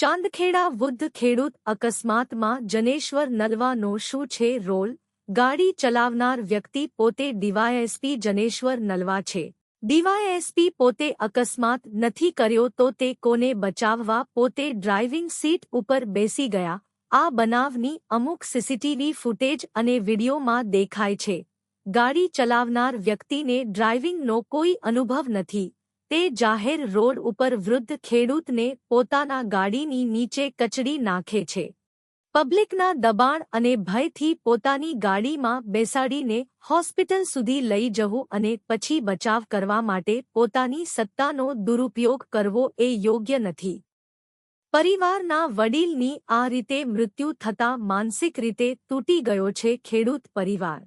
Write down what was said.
ચાંદખેડા વૃદ્ધ ખેડૂત અકસ્માતમાં જનેશ્વર નલવાનો શું છે રોલ? ગાડી ચલાવનાર વ્યક્તિ પોતે ડીવાયએસપી જનેશ્વર નલવા છે. ડીવાયએસપી પોતે અકસ્માત નથી કર્યો તો તે કોને બચાવવા પોતે ડ્રાઇવિંગ સીટ ઉપર બેસી ગયા. આ બનાવની અમુક સીસીટીવી ફૂટેજ અને વિડીયોમાં દેખાય છે. ગાડી ચલાવનાર વ્યક્તિને ડ્રાઇવિંગનો કોઈ અનુભવ નથી. તે જાહેર રોડ ઉપર વૃદ્ધ ખેડૂતને પોતાના ગાડીની નીચે કચડી નાખે છે. પબ્લિકના દબાણ અને ભયથી પોતાની ગાડીમાં બેસાડીને હોસ્પિટલ સુધી લઈ જવું અને પછી બચાવ કરવા માટે પોતાની સત્તાનો દુરુપયોગ કરવો એ યોગ્ય નથી. પરિવારના વડીલની આ રીતે મૃત્યુ થતાં માનસિક રીતે તૂટી ગયો છે ખેડૂત પરિવાર.